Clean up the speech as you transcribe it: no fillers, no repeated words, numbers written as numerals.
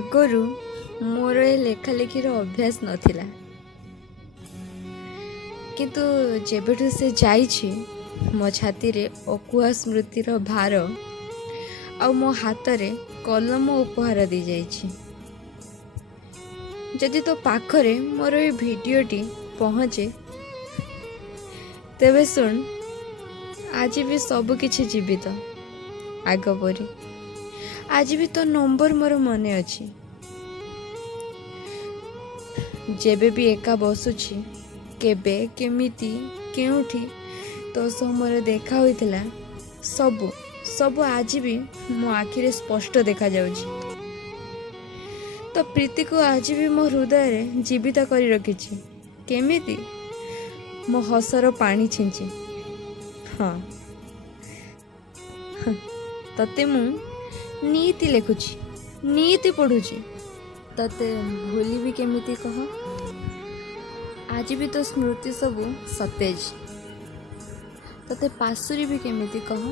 ଆଗରୁ ମୋର ଏ ଲେଖାଲେଖିର ଅଭ୍ୟାସ ନଥିଲା, କିନ୍ତୁ ଯେବେଠୁ ସେ ଯାଇଛି ମୋ ଛାତିରେ ଅକୁହା ସ୍ମୃତିର ଭାର ଆଉ ମୋ ହାତରେ କଲମ ଉପହାର ଦେଇଯାଇଛି। ଯଦି ତୋ ପାଖରେ ମୋର ଏ ଭିଡ଼ିଓଟି ପହଞ୍ଚେ ତେବେ ଶୁଣ, ଆଜି ବି ସବୁ କିଛି ଜୀବିତ ଆଗ ପରି। ଆଜି ବି ତୋ ନମ୍ବର ମୋର ମନେ ଅଛି। ଯେବେ ବି ଏକା ବସୁଛି, କେବେ କେମିତି କେଉଁଠି ତୋ ସହ ମୋର ଦେଖା ହୋଇଥିଲା, ସବୁ ଆଜି ବି ମୋ ଆଖିରେ ସ୍ପଷ୍ଟ ଦେଖାଯାଉଛି। ତୋ ପ୍ରୀତିକୁ ଆଜି ବି ମୋ ହୃଦୟରେ ଜୀବିତ କରି ରଖିଛି। କେମିତି? ମୋ ହସର ପାଣି ଛିଞ୍ଚି। ହଁ, ତତେ ମୁଁ ନୀତି ଲେଖୁଛି, ନୀତି ପଢ଼ୁଛି। ତତେ ଭୁଲିବି କେମିତି କହ? ଆଜି ବି ତୋ ସ୍ମୃତି ସବୁ ସତେଜ। ତତେ ପାଶୁରିବି କେମିତି କହ?